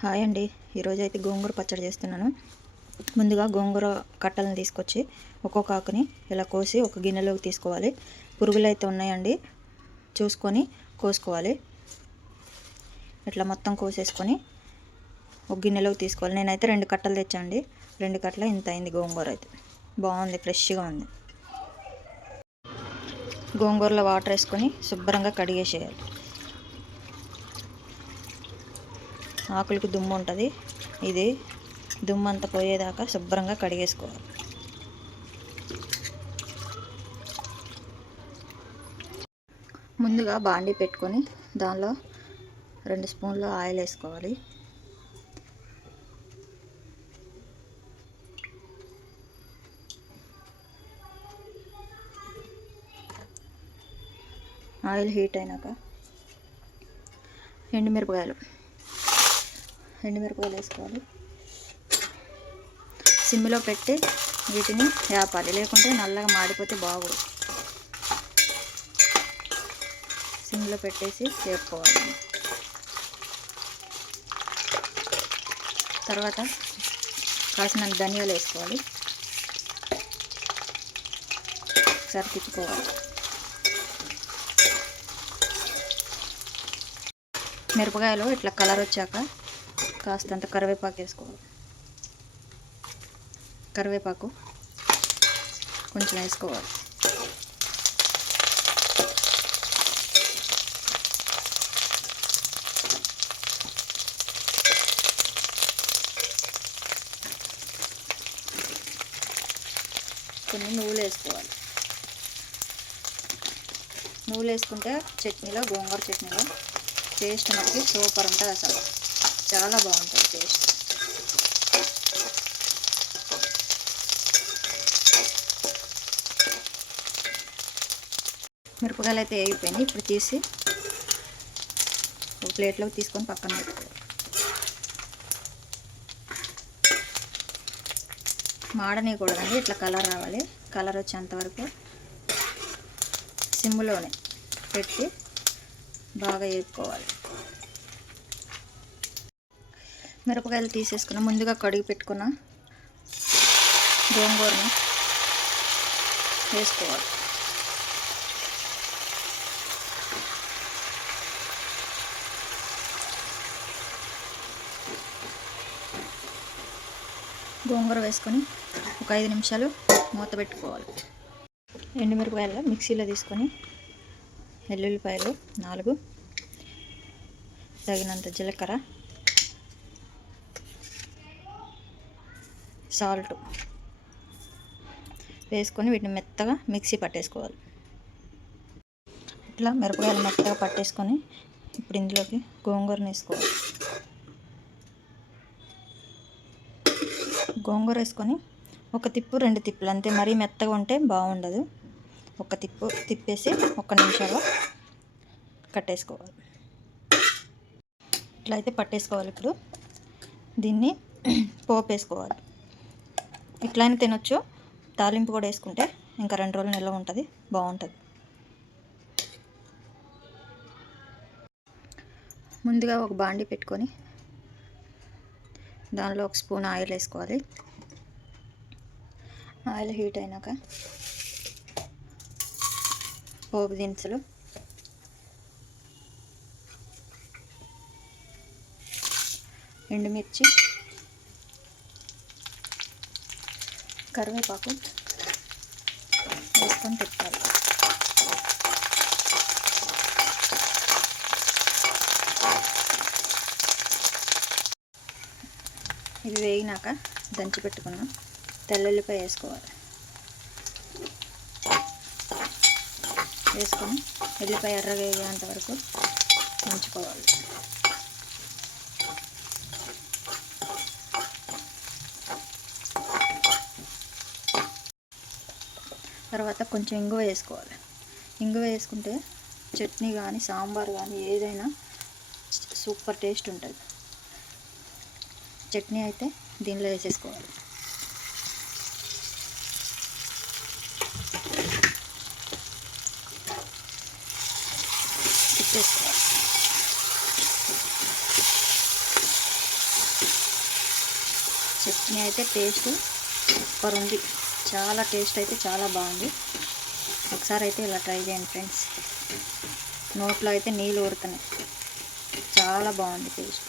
Hi అండి. ఈరోజు అయితే గోంగూర పచ్చడి చేస్తున్నాను. ముందుగా గోంగూర కట్టలను తీసుకొచ్చి ఒక్కొక్క ఆకుని ఇలా కోసి ఒక గిన్నెలోకి తీసుకోవాలి. పురుగులు అయితే ఉన్నాయండి, చూసుకొని కోసుకోవాలి. ఇట్లా మొత్తం కోసేసుకొని ఒక గిన్నెలోకి తీసుకోవాలి. నేనైతే 2 కట్టలు తెచ్చాండి. 2 కట్టల ఇంత అయింది. గోంగూర అయితే బాగుంది, ఫ్రెష్గా ఉంది. గోంగూరలో వాటర్ వేసుకొని శుభ్రంగా కడిగేసేయాలి. ఆకులకి దుమ్ము ఉంటుంది, ఇది దుమ్ము అంతా పోయేదాకా శుభ్రంగా కడిగేసుకోవాలి. ముందుగా బాండీ పెట్టుకొని దానిలో 2 స్పూన్లు ఆయిల్ వేసుకోవాలి. ఆయిల్ హీట్ అయినాక ఎండుమిరపకాయలు వేసుకోవాలి. సిమ్లో పెట్టి వీటిని వేపాలి, లేకుంటే నల్లగా మాడిపోతే బాగోదు. సిమ్లో పెట్టేసి వేపుకోవాలి. తర్వాత కాసినంత ధనియాలు వేసుకోవాలి. ఒకసారి తిప్పుకోవాలి. మిరపకాయలు ఇట్లా కలర్ వచ్చాక కాస్తంత కరివేపాకు వేసుకోవాలి. కరివేపాకు కొంచెం వేసుకోవాలి. కొన్ని నువ్వులు వేసుకోవాలి. నువ్వులు వేసుకుంటే చట్నీలో, గోంగూర చట్నీలో టేస్ట్ మనకి సూపర్ ఉంటుంది. అసలు చాలా బాగుంటుంది టేస్ట్. మిరపకాయలు అయితే వేగిపోయినాయి. ఇప్పుడు తీసి ఒక ప్లేట్లోకి తీసుకొని పక్కన పెట్టుకోవాలి. మాడనీయకూడదండి, ఇట్లా కలర్ రావాలి. కలర్ వచ్చేంత వరకు సిమ్లోనే పెట్టి బాగా వేపుకోవాలి. మిరపకాయలు తీసేసుకున్న ముందుగా కడిగి పెట్టుకున్న గోంగూరని వేసుకోవాలి. గోంగూర వేసుకొని ఒక 5 నిమిషాలు మూత పెట్టుకోవాలి. ఎండుమిరపకాయలు మిక్సీలో తీసుకొని వెల్లుల్లిపాయలు 4, తగినంత జీలకర్ర, సాల్ట్ వేసుకొని వీటిని మెత్తగా మిక్సీ పట్టేసుకోవాలి. ఇట్లా మిరపకాయలు మెత్తగా పట్టేసుకొని ఇప్పుడు ఇందులోకి గోంగూరని వేసుకోవాలి. గోంగూర వేసుకొని ఒక తిప్పు 2 తిప్పులు అంతే, మరీ మెత్తగా ఉంటే బాగుండదు. ఒక తిప్పు తిప్పేసి 1 నిమిషంలో కట్టేసుకోవాలి. ఇట్లా అయితే పట్టేసుకోవాలి. ఇప్పుడు దీన్ని పోపు వేసుకోవాలి. ఇట్లయినా తినొచ్చు, తాలింపు కూడా వేసుకుంటే ఇంకా 2 రోజులు నిల్వ ఉంటుంది, బాగుంటుంది. ముందుగా ఒక బాండీ పెట్టుకొని దానిలో 1 స్పూన్ ఆయిల్ వేసుకోవాలి. ఆయిల్ హీట్ అయినాక పోపు దినుసులు, ఎండుమిర్చి, కరివేపాకు వేసుకొని తిప్పాలి. ఇవి వేగినాక దంచి పెట్టుకున్న తెల్లుల్లిపాయ వేసుకోవాలి. వేసుకొని ఎల్లిపాయ ఎర్రగా వేగేంత వరకు ఉంచుకోవాలి. తర్వాత కొంచెం ఇంగువ వేసుకోవాలి. ఇంగువ వేసుకుంటే చట్నీ కానీ సాంబార్ కానీ ఏదైనా సూపర్ టేస్ట్ ఉంటుంది. చట్నీ అయితే దీనిలో వేసేసుకోవాలి. చట్నీ అయితే టేస్ట్ సూపర్ ఉంది. చాలా టేస్ట్ అయితే చాలా బాగుంది. ఒకసారి అయితే ఇలా ట్రై చేయండి ఫ్రెండ్స్. నోట్లో అయితే నీళ్ళు ఊరుతున్నాయి. చాలా బాగుంది టేస్ట్.